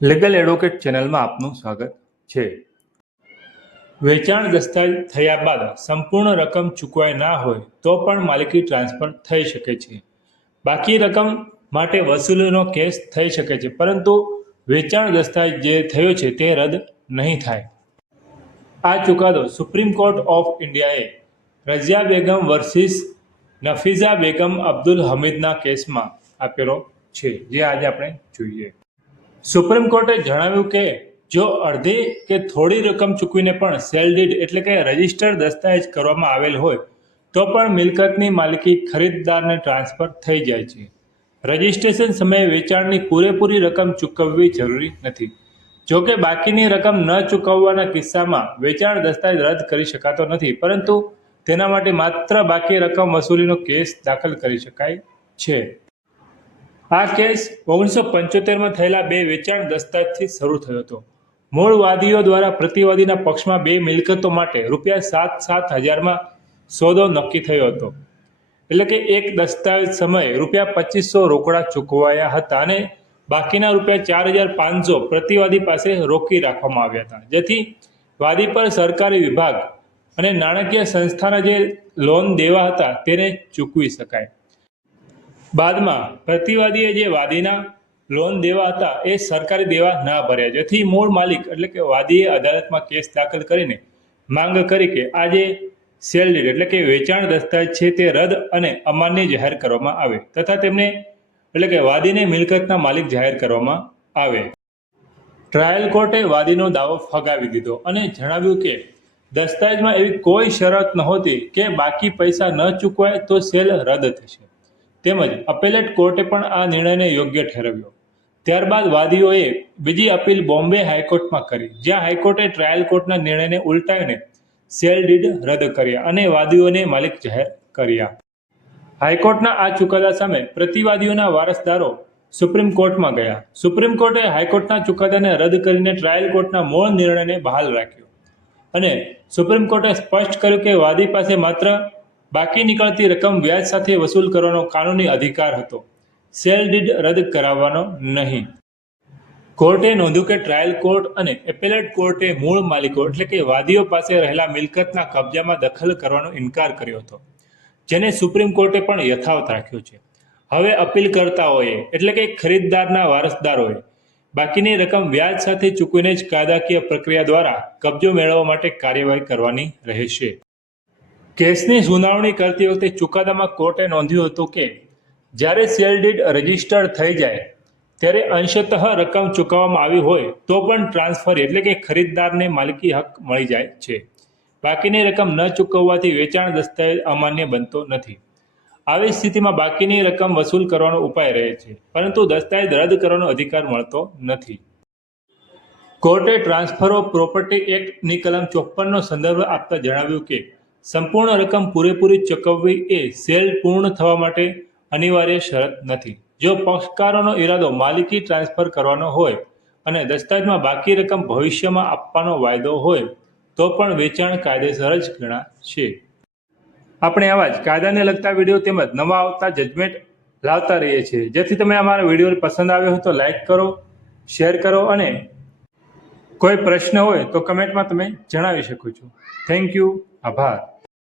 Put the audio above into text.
Legal advocate ચેનલમાં આપનું સ્વાગત છે। વેચાણ દસ્તાવેજ થયા બાદ સંપૂર્ણ રકમ ચૂકવાઈ ના હોય તો પણ માલિકી ટ્રાન્સફર થઈ શકે છે। બાકી રકમ માટે વસૂલીનો કેસ થઈ શકે છે, પરંતુ વેચાણ દસ્તાવેજ જે થયો છે તે રદ નહીં થાય। આ ચુકાદો સુપ્રીમ કોર્ટ ઓફ ઇન્ડિયાએ રઝિયા બેગમ વર્સિસ નફીઝા બેગમ અબ્દુલ હમીદના કેસમાં આપેલો છે, જે આજે આપણે જોઈએ। સુપ્રીમ કોર્ટે જણાવ્યું કે જો અડધી કે થોડી રકમ ચૂકવીને પણ સેલ ડીડ એટલે કે રજિસ્ટર્ડ દસ્તાવેજ કરવામાં આવેલ હોય તો પણ મિલકતની માલિકી ખરીદદારને ટ્રાન્સફર થઈ જાય છે। રજિસ્ટ્રેશન સમયે વેચાણની પૂરેપૂરી રકમ ચૂકવવી જરૂરી નથી। જો કે બાકીની રકમ ન ચૂકવવાના કિસ્સામાં વેચાણ દસ્તાવેજ રદ કરી શકાતો નથી, પરંતુ તેના માટે માત્ર બાકી રકમ વસૂલીનો કેસ દાખલ કરી શકાય છે। આ કેસ 1975માં થયેલા બે વેચાણ દસ્તાવેજથી શરૂ થયો હતો। મૂળ વાદીઓ દ્વારા પ્રતિવાદીના પક્ષમાં બે મિલકતો માટે ₹7,000 સોદો નક્કી થયો હતો। એટલે કે એક દસ્તાવેજ સમયે ₹2500 રોકડા ચૂકવાયા હતા અને બાકીના ₹4,500 પ્રતિવાદી પાસે રોકી રાખવામાં આવ્યા હતા, જેથી વાદી પર સરકારી વિભાગ અને નાણાકીય સંસ્થાના જે લોન દેવા હતા તેને ચૂકવી શકાય। બાદમાં પ્રતિવાદીએ જે વાદીના લોન દેવા હતા એ સરકારી દેવા ના ભર્યા, જેથી મૂળ માલિક એટલે કે વાદીએ અદાલતમાં કેસ દાખલ કરીને માંગ કરી કે આ જે સેલ ડીડ એટલે કે વેચાણ દસ્તાવેજ છે તે રદ અને અમાન્ય જાહેર કરવામાં આવે તથા તેમને એટલે કે વાદીને મિલકતના માલિક જાહેર કરવામાં આવે। ટ્રાયલ કોર્ટે વાદીનો દાવો ફગાવી દીધો અને જણાવ્યું કે દસ્તાવેજમાં એવી કોઈ શરત નહોતી કે બાકી પૈસા ન ચૂકવાય તો સેલ રદ થશે। તેમજ અપેલેટ કોર્ટે પણ આ નિર્ણયને યોગ્ય ઠેરવ્યો। ત્યારબાદ વાદીઓએ બીજી અપીલ બોમ્બે હાઈકોર્ટમાં કરી, જ્યાં હાઈકોર્ટે ટ્રાયલ કોર્ટના નિર્ણયને ઉલટાવીને સેલ ડીડ રદ કર્યા અને વાદીઓને માલિક જાહેર કર્યા। હાઈકોર્ટના આ ચુકાદા સામે પ્રતિવાદીઓના વારસદારો સુપ્રીમ કોર્ટમાં ગયા। સુપ્રીમ કોર્ટે હાઈકોર્ટના ચુકાદાને રદ કરીને ટ્રાયલ કોર્ટના મૂળ નિર્ણયને બહાલ રાખ્યો અને સુપ્રીમ કોર્ટે સ્પષ્ટ કર્યું કે વાદી પાસે માત્ર બાકી નીકળતી રકમ વ્યાજ સાથે વસૂલ કરવાનો કાનૂની અધિકાર હતો, સેલ ડીડ રદ કરાવવાનો નહીં। કોર્ટે નોંધ્યું કે ટ્રાયલ કોર્ટ અને એપેલેટ કોર્ટે મૂળ માલિકો એટલે કે વાદીઓ પાસે રહેલા મિલકતના કબજામાં દખલ કરવાનો ઇનકાર કર્યો હતો, જેને સુપ્રીમ કોર્ટે પણ યથાવત રાખ્યો છે। હવે અપીલકર્તાઓએ એટલે કે ખરીદદારના વારસદારોએ બાકીની રકમ વ્યાજ સાથે ચૂકવીને જ કાયદાકીય પ્રક્રિયા દ્વારા કબજો મેળવવા માટે કાર્યવાહી કરવાની રહેશે। કેસની સુનાવણી કરતી વખતે ચુકાદામાં કોર્ટે નોંધ્યું હતું કે જ્યારે સેલ ડીડ રજિસ્ટર્ડ થઈ જાય ત્યારે અંશતઃ રકમ ચૂકવવામાં આવી હોય તો પણ ટ્રાન્સફર એટલે કે ખરીદદારને માલિકી હક મળી જાય છે। બાકીની રકમ ન ચૂકવવાથી વેચાણ દસ્તાવેજ અમાન્ય બનતો નથી। આવી સ્થિતિમાં બાકીની રકમ વસૂલ કરવાનો ઉપાય રહે છે, પરંતુ દસ્તાવેજ રદ કરવાનો અધિકાર મળતો નથી। કોર્ટે ટ્રાન્સફર ઓફ પ્રોપર્ટી એક્ટની કલમ 54નો સંદર્ભ આપતા જણાવ્યું કે સંપૂર્ણ રકમ પૂરેપૂરી ચૂકવવી એ સેલ પૂર્ણ થવા માટે અનિવાર્ય શરત નથી। જો પક્ષકારોનો ઈરાદો માલિકી ટ્રાન્સફર કરવાનો હોય અને દસ્તાવેજમાં બાકી રકમ ભવિષ્યમાં આપવાનો વાયદો હોય તો પણ વેચાણ કાયદેસર જ ગણાશે। આપણે આવા જ કાયદાને લગતા વિડીયો તેમજ નવા આવતા જજમેન્ટ લાવતા રહીએ છીએ। જેથી તમે અમારા વિડીયો પસંદ આવ્યો હોય તો લાઈક કરો, શેર કરો અને કોઈ પ્રશ્ન હોય તો કમેન્ટમાં તમે જણાવી શકો છો। થેન્ક યુ, આભાર।